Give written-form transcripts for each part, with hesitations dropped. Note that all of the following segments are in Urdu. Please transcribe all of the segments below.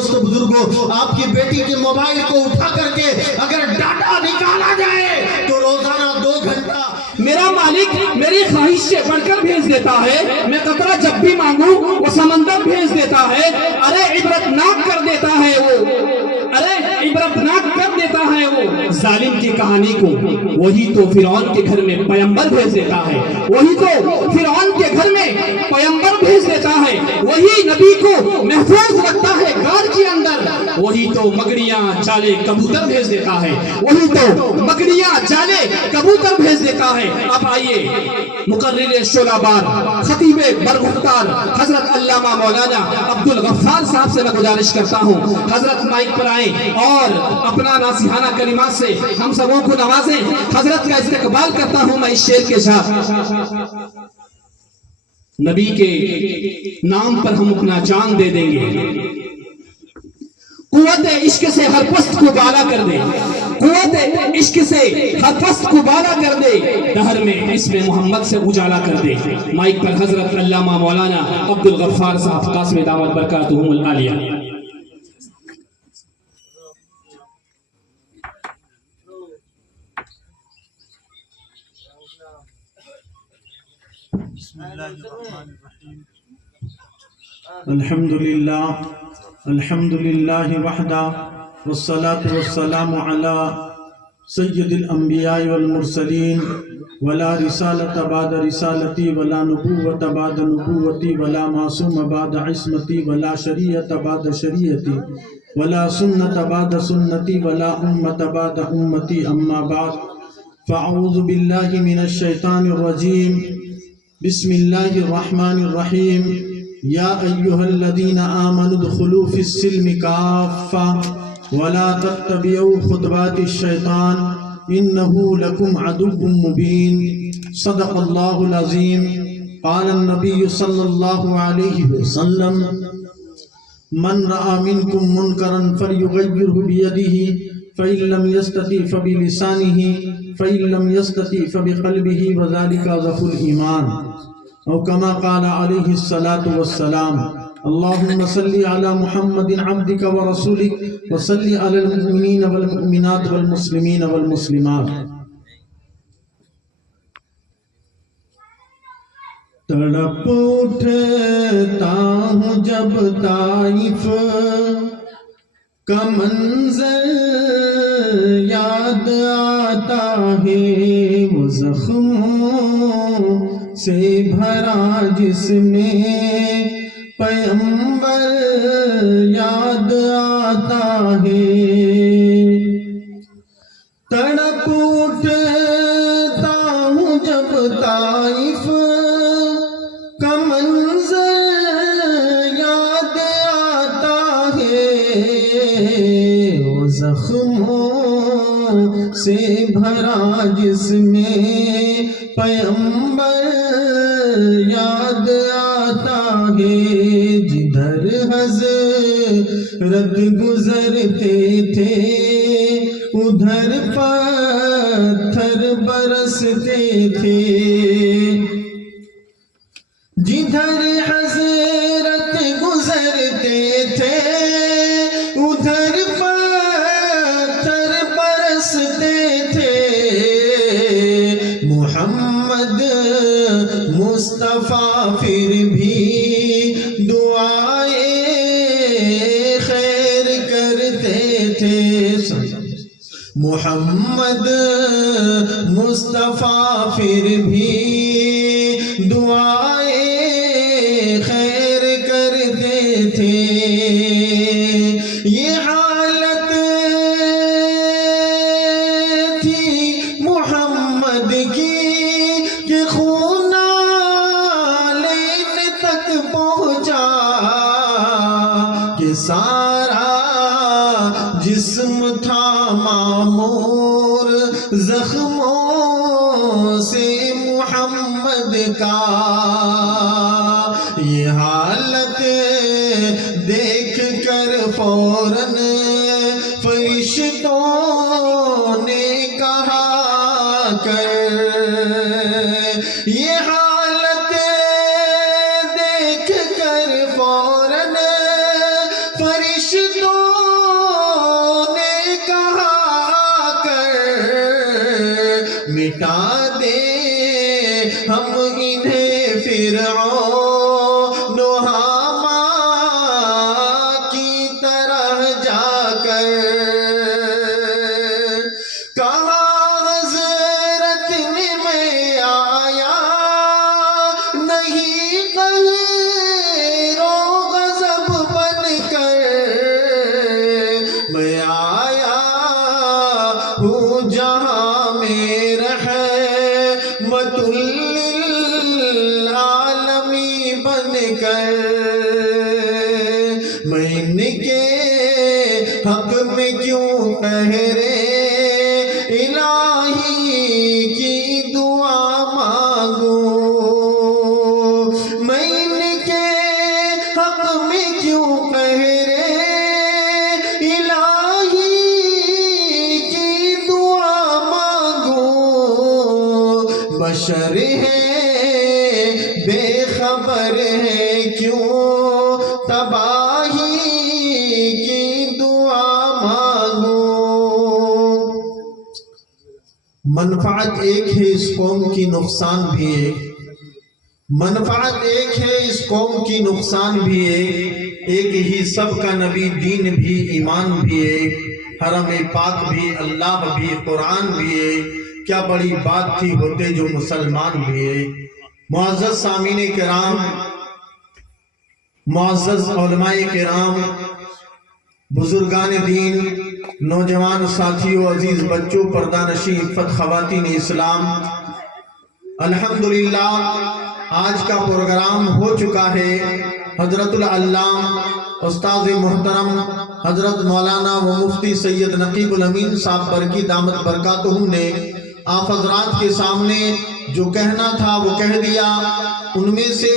دوست بزرگوں، آپ کی بیٹی کے موبائل کو اٹھا کر کے اگر ڈاٹا نکالا جائے تو روزانہ 2 گھنٹہ میرا مالک میری خواہش سے بڑھ کر بھیج دیتا ہے، میں قطرہ جب بھی مانگوں وہ سمندر بھیج دیتا ہے۔ ارے عبرتناک کر دیتا ہے وہ ظالم کی کہانی کو۔ وہی تو فرعون کے گھر میں پیغمبر بھیج دیتا ہے، وہی تو فرعون کے گھر میں پیغمبر بھیج دیتا ہے، وہی نبی کو محفوظ رکھتا ہے غار کے اندر، وہی تو مکڑیاں جالے کبوتر بھیج دیتا ہے، وہی تو مکڑیاں جالے کبوتر بھیج دیتا ہے۔ اب آئیے مقرر شعلہ بار خطیب برگزار حضرت علامہ مولانا عبدالغفار صاحب سے میں گزارش کرتا ہوں حضرت مائک پر آئیں اور اپنا ناصحانہ کلمات سے ہم سبوں کو نوازیں۔ حضرت کا استقبال کرتا ہوں میں اس شعر کے ساتھ۔ نبی کے نام پر ہم اپنا جان دے دیں گے، قوت عشق سے ہر پست کو بالا کر دے، قوت عشق سے ہر پست کو بالا کر دے، دہر میں اسم محمد سے اجالا کر دے۔ مائک پر حضرت علامہ مولانا عبدالغفار صاحب قاسم دعوت برکاتہم العالیہ۔ بسم اللہ الرحمن الرحیم۔ الحمد للہ وحدہ والصلاة والسلام علی سید الانبیاء والمرسلین، ولا رسالة بعد رسالتی، ولا نبوت بعد نبوتی، ولا معصوم بعد عصمتی، ولا شریعت بعد شریعتی، ولا سنت بعد سنتی، ولا امت بعد امتی، اما بعد فاعوذ باللہ من الشیطان الرجیم۔ بسم اللہ الرحمن الرحیم۔ یا ایہا الذین آمنوا ادخلوا فی السلم کافہ ولا تتبعوا خطوات الشیطان انہ لکم عدو مبین۔ صدق اللہ العظیم۔ قال النبی صلی اللہ علیہ وسلم من رأى منکم منکرا فلیغیرہ بیدہ فإن لم يستطع فبلسانه فإن لم يستطع فبقلبه وذلك ضعف الإيمان، أو كما قال عليه الصلاة والسلام۔ اللهم صل على محمد عبدك ورسولك وصل على المؤمنين والمؤمنات والمسلمين والمسلمات۔ تڑپ اٹھتا ہوں جب طائف کا منظر یاد آتا ہے، وہ زخموں سے بھرا جس میں پیغمبر یاد آتا ہے۔ تڑپ اٹھتا ہوں جب طائف کا منظر یاد آتا ہے، وہ زخموں سے بھرا جس میں پیغمبر یاد آتا ہے۔ جدھر حضرت گزرتے تھے ادھر پتھر برستے تھے، جدھر حضرت گزرتے تھے ادھر پتھر برستے تھے۔ محمد مصطفیٰ پھر بھی دعائیں خیر کرتے تھے، محمد مصطفیٰ پھر بھی دعائیں خیر کرتے تھے۔ یہ حالت تھی محمد کی کہ خون نالین تک پہنچا، کہ سارا جسم تھا معمور زخموں سے محمد کا۔ یہ حالت دیکھ کر فوراً فرشتوں نے کہا کر، یہ حالت دیکھ کر فوراً فرشتوں فرشتوں نے کہا کر مٹا دے ہم انہیں فرعون و حامان کی طرح جا کر کہا حضرت نے میں آیا نہیں قہر و غضب بن کر میں آیا ہوں جہاں میں رحمت للعالمین بن کر میں ان کے حق میں کیوں قہرے الہی کی دعا مانگوں میں ان کے حق میں کیوں قہرے الہی کی دعا مانگوں بشر ہے بے خبر ہے کیوں تباہی کی دعا مانگوں منفعت ایک ہے اس قوم کی نقصان بھی ایک منفعت ایک ہے اس قوم کی نقصان بھی ایک ہی سب کا نبی دین بھی ایمان بھی ایک حرم پاک بھی اللہ بھی قرآن بھی ایک کیا بڑی بات تھی ہوتے جو مسلمان بھی ایک معزز سامعین کرام معزز علماء کرام بزرگان دین نوجوان ساتھیوں عزیز بچوں پردہ نشین عفت خواتین اسلام الحمدللہ آج کا پروگرام ہو چکا ہے حضرت العلام استاذ محترم حضرت مولانا و مفتی سید نقیب الامین صاحب برکی دامت برکاتہم نے آپ حضرات کے سامنے جو کہنا تھا وہ کہہ دیا ان میں سے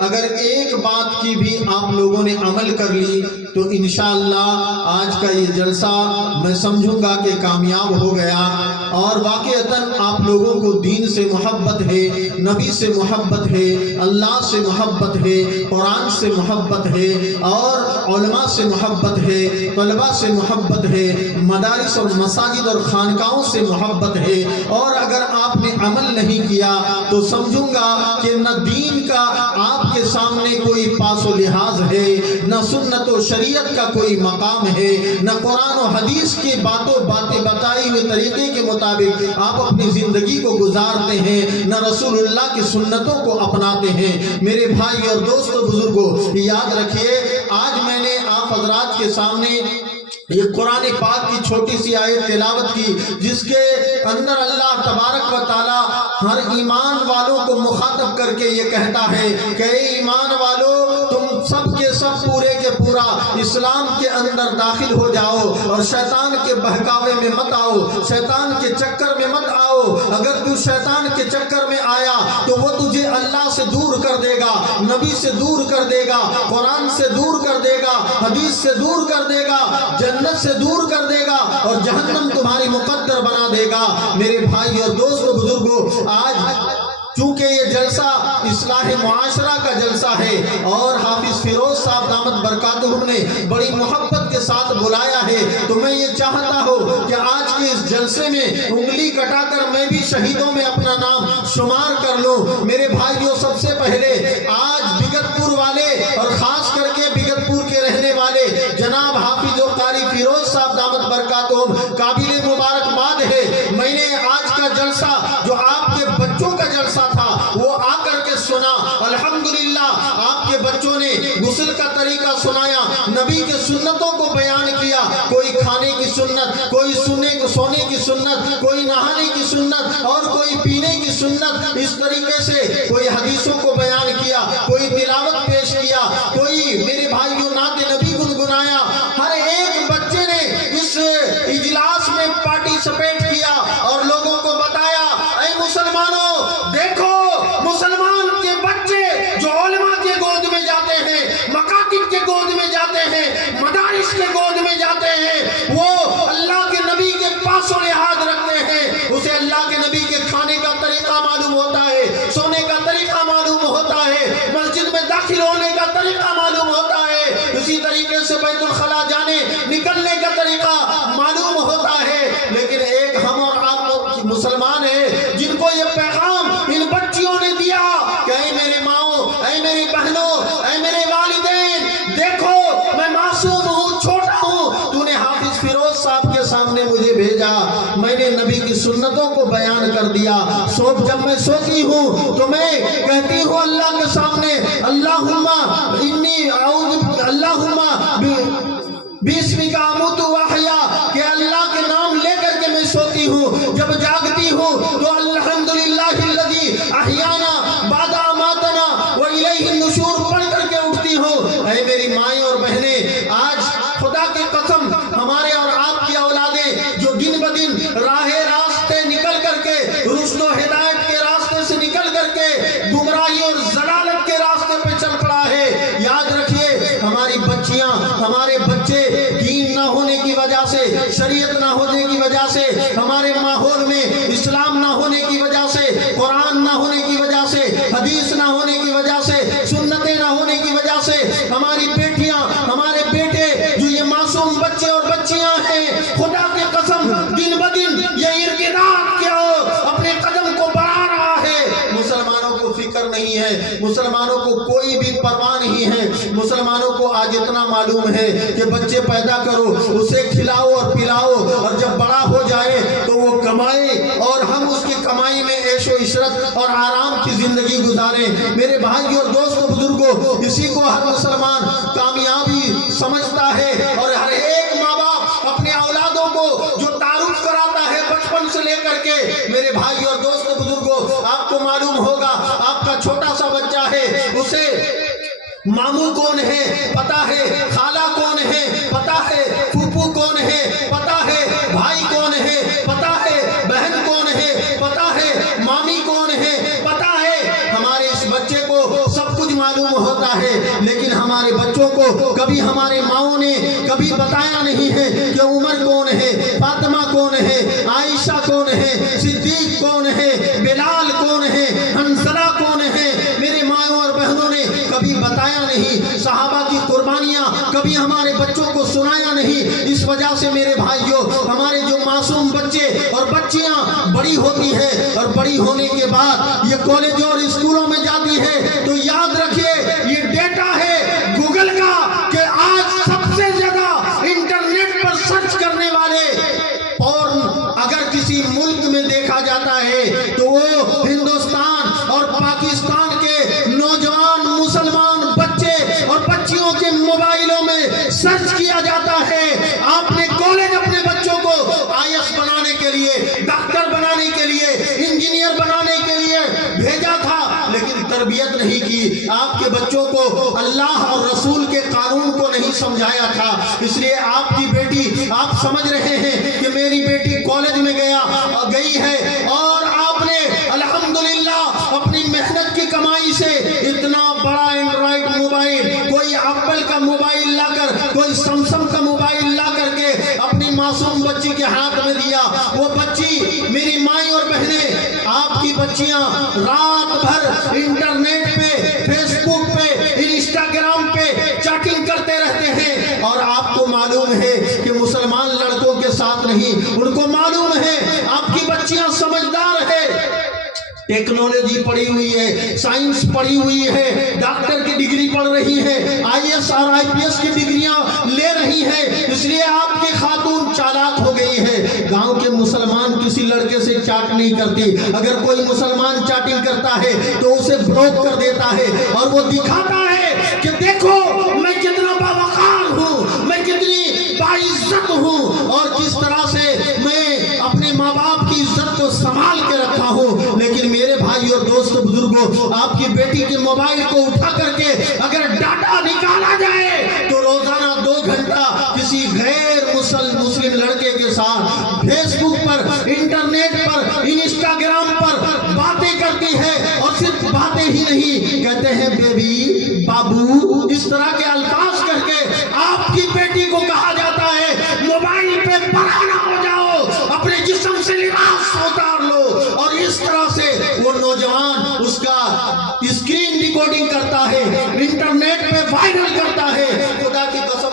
اگر ایک بات کی بھی آپ لوگوں نے عمل کر لی تو انشاءاللہ آج کا یہ جلسہ میں سمجھوں گا کہ کامیاب ہو گیا اور واقعتاً آپ لوگوں کو دین سے محبت ہے نبی سے محبت ہے اللہ سے محبت ہے قرآن سے محبت ہے اور علماء سے محبت ہے طلباء سے محبت ہے مدارس اور مساجد اور خانقاہوں سے محبت ہے اور اگر آپ نے عمل نہیں کیا تو سمجھوں گا کہ نہ دین کا آپ کے سامنے کوئی پاس و لحاظ ہے نہ سنت و شریعت کا کوئی مقام ہے نہ قرآن و حدیث کی باتیں بتائی ہوئے طریقے کے مطابق آپ اپنی زندگی کو گزارتے ہیں نہ رسول اللہ کی سنتوں کو اپناتے ہیں میرے بھائی اور دوستو بزرگوں یاد رکھیے آج میں نے آپ حضرات کے سامنے یہ قرآن پاک کی چھوٹی سی آیت تلاوت کی جس کے اندر اللہ تبارک و تعالی ہر ایمان والوں کو مخاطب کر کے یہ کہتا ہے کہ اے ایمان والو تم سب کے سب پورے کے پورا اسلام کے اندر داخل ہو جاؤ اور شیطان کے بہکاوے میں مت آؤ شیطان کے چکر میں مت آؤ اگر تو شیطان کے چکر میں آیا تو وہ تجھے اللہ سے دور کر دے گا نبی سے دور کر دے گا قرآن سے دور کر دے گا حدیث سے دور کر دے گا جنت سے دور کر دے گا اور جہنم تمہاری مقدر بنا دے گا میرے بھائی اور دوستو بزرگوں آج چونکہ یہ جلسہ اصلاح معاشرہ کا جلسہ ہے اور حافظ فیروز صاحب دامت برکاتہم نے بڑی محبت کے ساتھ بلایا ہے تو میں یہ چاہتا ہوں کہ آج کے اس جلسے میں انگلی کٹا کر میں بھی شہیدوں میں اپنا نام شمار کر لوں میرے بھائیوں سب سے پہلے آج بگتپور والے اور خاص کر کے بگتپور کے رہنے والے جناب حافظ و قاری فیروز صاحب دامت برکاتہم قابل مبارکباد ہے میں نے آج کا جلسہ جو آپ کے بچوں کا جلسہ تھا وہ آ کر کے سنا الحمدللہ آپ کے بچوں نے غسل کا طریقہ سنایا نبی کے سنتوں کو بیان کیا کوئی کھانے کی سنت کوئی سونے کی سنت کوئی نہانے کی سنت اور کوئی پینے کی سنت اس طریقے سے کوئی حدیثوں کو بیان کیا کوئی تلاوت پیش کیا کوئی میرے بھائیوں نعت نبی گنگنایا ہر ایک بچے نے اس اجلاس میں پارٹیسپیٹ کیا اور لوگوں کو بتایا اے مسلمانوں دیکھو مسلمان کے بچے جو علماء کے گود میں جاتے ہیں مکاتب کے گود میں جاتے ہیں مدارس کے گود میں جاتے ہیں وہ اللہ کے نبی کے پاس و لحاظ رکھتے ہیں اسے اللہ کے نبی کے کھانے کا طریقہ معلوم ہوتا ہے سونے کا طریقہ معلوم ہوتا ہے مسجد میں داخل ہونے کا طریقہ معلوم ہوتا ہے نکلنے کا طریقہ معلوم ہوتا ہے، لیکن ایک ہم اور آپ مسلمان ہیں جن کو یہ پیغام ان بچیوں نے دیا کہ اے میرے ماؤں، اے میری بہنوں، اے میرے والدین، دیکھو میں معصوم ہوں، چھوٹا ہوں، تو نے حافظ فیروز صاحب کے سامنے مجھے بھیجا، میں نے نبی کی سنتوں کو بیان کر دیا، جب میں سوتی ہوں تو میں کہتی ہوں اللہ کے سامنے اللہم انی اعوذ اللہم باسمک اموت واحیا، کہ اللہ کے نام لے کر کے میں سوتی ہوں، جب جاگتی ہوں تو الحمدللہ الذی احیانا بعد اماتنا والیہ النشور پڑھ کر کے اٹھتی ہوں۔ اے میری مائیں اور بہنیں، آج خدا کی قسم ہمارے اور آپ کی اولادیں جو دن بدن راستے نکل کر کے، رشد و ہدایت کے راستے سے نکل کر کے گمراہی اور ضلالت کے راستے پہ چل پڑا ہے، یاد رکھیے ہماری بچیاں، ہمارے بچے دین نہ ہونے کی وجہ سے، شریعت نہ ہونے کی وجہ سے، ہمارے ماحول میں اسلام نہ ہونے کی وجہ سے، قرآن نہ ہونے کی وجہ سے، حدیث نہ ہونے کی وجہ سے، سنتیں نہ ہونے کی وجہ سے، ہماری بیٹیاں، ہمارے بیٹے جو یہ معصوم بچے اور بچیاں ہیں، خدا کی قسم دن بدن یہ ارتداد کیا اپنے قدم کو بڑھا رہا ہے۔ مسلمانوں کو فکر نہیں ہے، مسلمانوں کو کوئی بھی پرواہ نہیں ہے، مسلمانوں کو آج اتنا معلوم ہے کہ بچے پیدا کرو، اسے کھلاؤ اور پلاؤ، اور جب بڑا ہو جائے تو وہ کمائے اور ہم اس کی کمائی میں عیش و عشرت اور آرام کی زندگی گزاریں۔ میرے بھائی اور دوستوں بزرگوں، اسی کو ہر مسلمان کامیابی سمجھتا ہے، اور ہر ایک ماں باپ اپنے اولادوں کو جو تعارف کراتا ہے بچپن سے لے کر کے، میرے بھائی اور دوستوں بزرگوں، آپ کو معلوم ہوگا آپ کا چھوٹا سا بچہ ہے، اسے ماموں کون ہے پتا ہے، خالہ کون ہے پتا ہے، پھوپھو کون ہے پتا ہے، بھائی کون ہے پتا ہے، بہن کون ہے پتا ہے، مامی کون ہے پتا ہے۔ ہمارے اس بچے کو سب کچھ معلوم ہوتا ہے، لیکن ہمارے بچوں کو کبھی ہمارے ماؤں نے کبھی بتایا نہیں ہے کہ عمر کون ہے، فاطمہ کون ہے، عائشہ کون ہے، صدیق کون ہے، بلال کون ہے، حنظلہ کون ہے۔ میرے مائوں اور بہنوں نے کبھی بتایا نہیں، صحابہ کی قربانیاں کبھی ہمارے بچوں کو سنایا نہیں۔ اس وجہ سے میرے بھائیوں، ہمارے جو معصوم بچے اور بچیاں بڑی ہوتی ہے اور بڑی ہونے کے بعد یہ کالجوں اور اسکولوں میں جاتی ہے، تو یاد رکھیے یہ ڈیٹا ہے گوگل کا کہ آج سب سے زیادہ انٹرنیٹ پر سرچ کرنے والے پورن اگر کسی ملک میں دیکھا جاتا ہے تو وہ ہندوستان اور پاکستان کے نوجوان مسلمان بچے اور بچیوں کے موبائلوں میں سرچ کیا جاتا ہے۔ آپ نے کالج اپنے بچوں کو IAS بنانے کے لیے، ڈاکٹر بنانے کے لیے، انجینئر بنانے کے لیے بھیجا تھا، لیکن تربیت نہیں کی، آپ کے بچوں کو اللہ اور رسول کے قانون کو نہیں سمجھایا تھا۔ اس لیے آپ کی بیٹی، آپ سمجھ رہے ہیں کہ میری بیٹی کالج میں گئی ہے، اور آپ نے الحمدللہ اپنی محنت کی کمائی سے اتنا بڑا اینڈرائیڈ موبائل، کوئی ایپل کا موبائل لا کر، کوئی سیمسنگ کا موبائل لا کر کے اپنی معصوم بچی کے ہاتھ میں دیا۔ وہ بچی، میری مائیں اور بہنیں، آپ کی بچیاں رات بھر انٹرنیٹ پہ، فیس بک پہ، انسٹاگرام پہ چیٹنگ کرتے رہتے ہیں، اور آپ کو معلوم ہے کہ مسلمان لڑکوں کے ساتھ نہیں، ان کو معلوم ہے آپ کی بچیاں سمجھدار ہے، ٹیکنالوجی پڑھی ہوئی ہے، سائنس پڑھی ہوئی ہے، ڈاکٹر کی ڈگری پڑھ رہی ہے، IAS اور IPS کی ڈگریاں لے رہی ہے، اس لیے آپ کی خاتون چالاک ہو گئی ہے۔ گاؤں کے مسلمان کسی لڑکے سے چاٹ نہیں کرتی، اگر کوئی مسلمان چاٹنگ کرتا ہے تو اسے بلاک کر دیتا ہے، اور وہ دکھاتا ہے کہ دیکھو میں کتنا باوقار ہوں، میں کتنی باعزت ہوں، اور کس طرح سے میں اپنے ماں باپ کی عزت کو سنبھال کے رکھا ہوں۔ لیکن میرے بھائی اور دوست بزرگوں، آپ کی بیٹی کے موبائل کو اٹھا کر کے اگر ڈاٹا نکالا جائے تو روزانہ 2 گھنٹہ کسی غیر مسلم لڑکے کے ساتھ فیس بک پر، انٹرنیٹ پر، انسٹاگرام پر باتیں کرتی ہے، اور صرف باتیں ہی نہیں، کہتے ہیں بیبی، بابو، اس طرح کے الفاظ کر کے آپ کی بیٹی کو کہا جاتا ہے موبائل پہ پرانا ہو جاؤ، اپنے جسم سے لباس اتار لو، اور اس طرح سے وہ نوجوان اس کا اسکرین ریکارڈنگ کرتا ہے، انٹرنیٹ پہ وائرل کرتا ہے۔ خدا کی قسم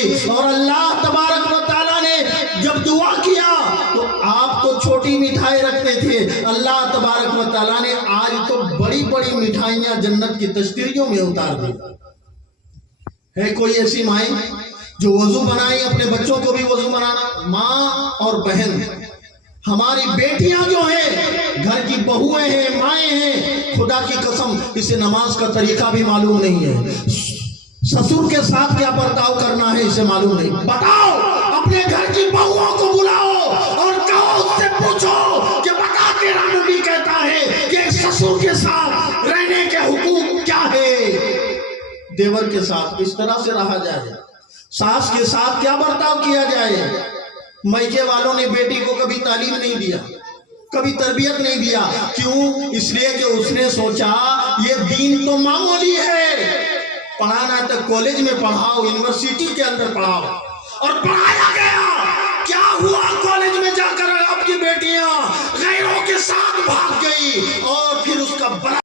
ہوئی اور اللہ تبارک و تعالیٰ نے جب دعا کیا تو آپ تو چھوٹی مٹھائی رکھتے تھے، اللہ تبارک و تعالیٰ نے آج تو بڑی بڑی مٹھائیاں جنت کی تشتریوں میں اتار دی۔ ہے کوئی ایسی مائیں جو وضو بنائیں اپنے بچوں کو بھی وضو بنانا؟ ماں اور بہن، ہماری بیٹیاں جو ہیں گھر کی بہویں ہیں، مائیں ہیں، خدا کی قسم اسے نماز کا طریقہ بھی معلوم نہیں ہے، سسر کے ساتھ کیا برتاؤ کرنا ہے اسے معلوم نہیں۔ بتاؤ، اپنے گھر کی بہووں کو بلاؤ اور کہو، اس سے پوچھو کہ بتا تیرا نبی کہتا ہے کہ سسر کے ساتھ رہنے کے حقوق کیا ہے، دیور کے ساتھ کس طرح سے رہا جائے، ساس کے ساتھ کیا برتاؤ کیا جائے۔ میکے والوں نے بیٹی کو کبھی تعلیم نہیں دیا، کبھی تربیت نہیں دیا، کیوں؟ اس لیے کہ اس نے سوچا یہ دین تو معمولی ہے، پڑھانا تک کالج میں پڑھاؤ، یونیورسٹی کے اندر پڑھاؤ، اور پڑھایا گیا۔ کیا ہوا؟ کالج میں جا کر آپ کی بیٹیاں غیروں کے ساتھ بھاگ گئی اور پھر اس کا بڑا